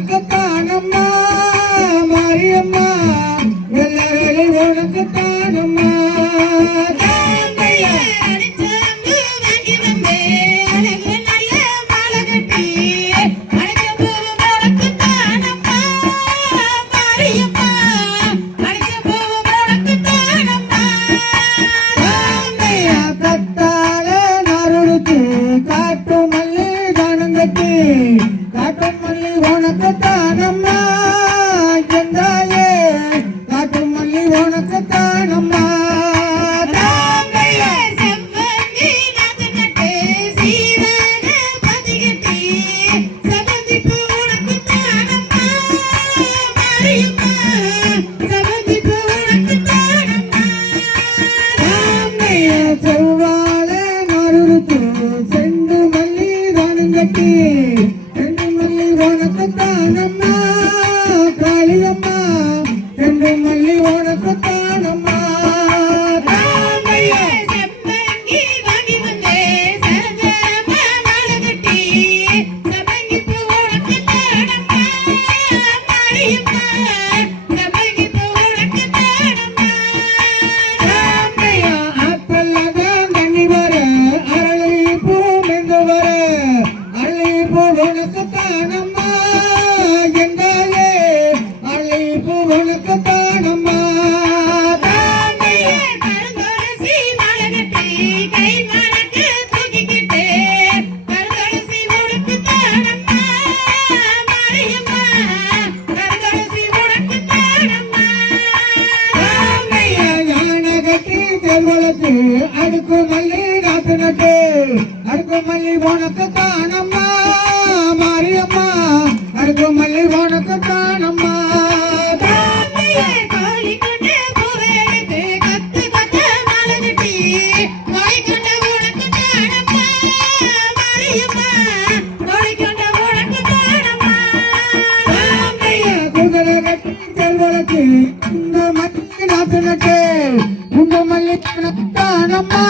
உனக்குத்தானம்மா மாரியம்மா வெள்ளவெளி உனக்குத்தானம்மா காட்டு மல்லி உனக்குத்தானம்மா எந்தாயே காட்டு மல்லி உனக்குத்தானம்மா செவ்வாழை நறுத்து செண்டு மல்லி தானுங்கட்டி செண்டு மல்லி உனக்குத்தானம்மா காளியம்மா செண்டு மல்லி உனக்குத்தானம்மா உனக்குத்தானம்மா எந்தாலே அழைப்பு உனக்குத்தானம்மா அடுக்கு மல்லி காத்து நட்டு அடுக்கு மல்லி உனக்குத்தானம்மா மாரியம்மா அடுக்கு மல்லி உனக்குத்தானம்மா குதிரை கட்டி செல்வழக்கு இந்த மல்லி காத்து நட்டு இந்த மல்லி உனக்குத்தானம்மா